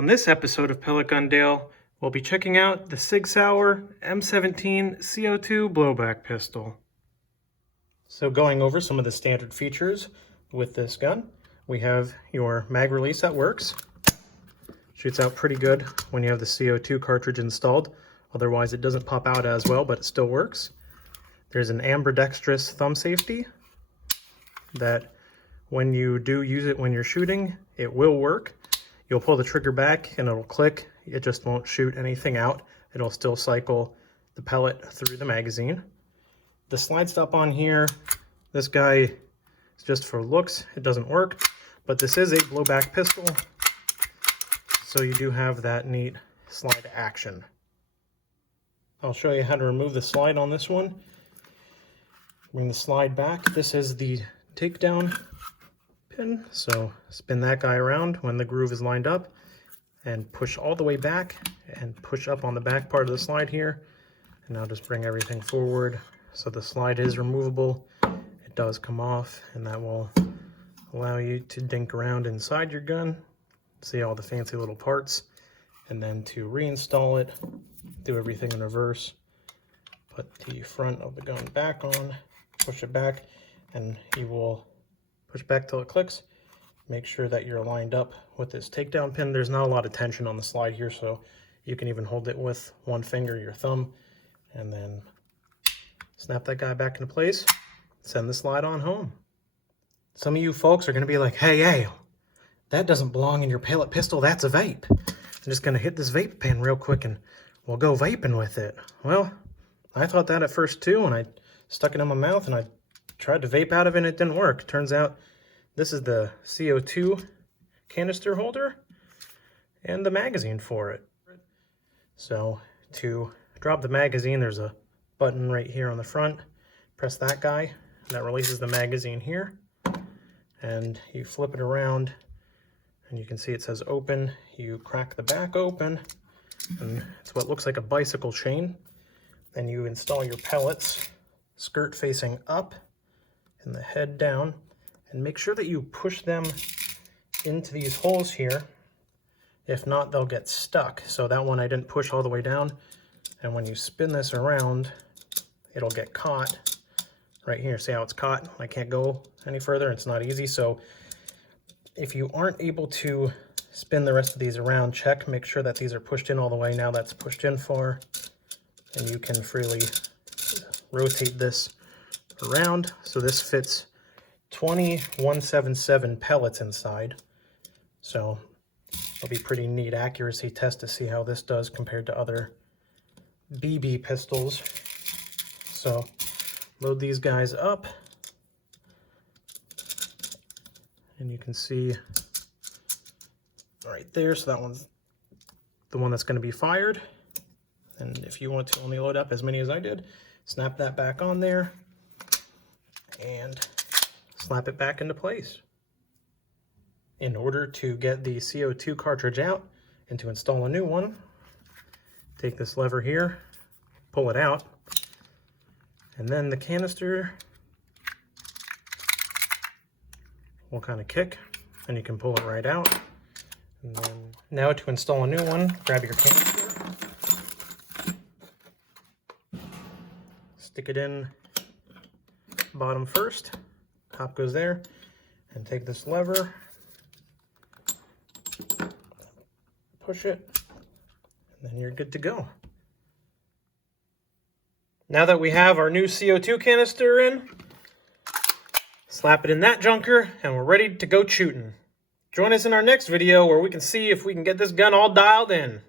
On this episode of Pellet Gun Dale, we'll be checking out the Sig M17 CO2 blowback pistol. So going over some of the standard features with this gun, we have your mag release that works. Shoots out pretty good when you have the CO2 cartridge installed. Otherwise it doesn't pop out as well, but it still works. There's an ambidextrous thumb safety that when you do use it when you're shooting, it will work. You'll pull the trigger back and it'll click. It just won't shoot anything out. It'll still cycle the pellet through the magazine. The slide stop on here, this guy is just for looks. It doesn't work, but this is a blowback pistol. So you do have that neat slide action. I'll show you how to remove the slide on this one. Bring the slide back. This is the takedown pin, so spin that guy around when the groove is lined up and push all the way back and push up on the back part of the slide here, and now just bring everything forward so the slide is removable. It does come off, and that will allow you to dink around inside your gun, see all the fancy little parts, and then to reinstall it, do everything in reverse, put the front of the gun back on, push it back, and you will push back till it clicks. Make sure that you're lined up with this takedown pin. There's not a lot of tension on the slide here, so you can even hold it with one finger, your thumb, and then snap that guy back into place, send the slide on home. Some of you folks are gonna be like, hey, that doesn't belong in your pellet pistol, that's a vape. I'm just gonna hit this vape pen real quick and we'll go vaping with it. Well, I thought that at first too, and I stuck it in my mouth and I tried to vape out of it and it didn't work. Turns out this is the CO2 canister holder and the magazine for it. So to drop the magazine, there's a button right here on the front. Press that guy, and that releases the magazine here. And you flip it around and you can see it says open. You crack the back open and it's what looks like a bicycle chain. Then you install your pellets, skirt facing up and the head down, and make sure that you push them into these holes here. If not, they'll get stuck. So that one I didn't push all the way down, and when you spin this around, it'll get caught right here. See how it's caught? I can't go any further. It's not easy. So if you aren't able to spin the rest of these around, check, make sure that these are pushed in all the way. Now that's pushed in far, and you can freely rotate this around. So this fits 20 177 pellets inside. So it'll be pretty neat accuracy test to see how this does compared to other BB pistols. So load these guys up, and you can see right there. So that one's the one that's going to be fired. And if you want to only load up as many as I did, snap that back on there and slap it back into place. In order to get the CO2 cartridge out and to install a new one, take this lever here, pull it out, and then the canister will kind of kick and you can pull it right out. And then now to install a new one, grab your canister, stick it in bottom first, top goes there, and take this lever, push it, and then you're good to go. Now that we have our new CO2 canister in, slap it in that junker, and we're ready to go shooting. Join us in our next video where we can see if we can get this gun all dialed in.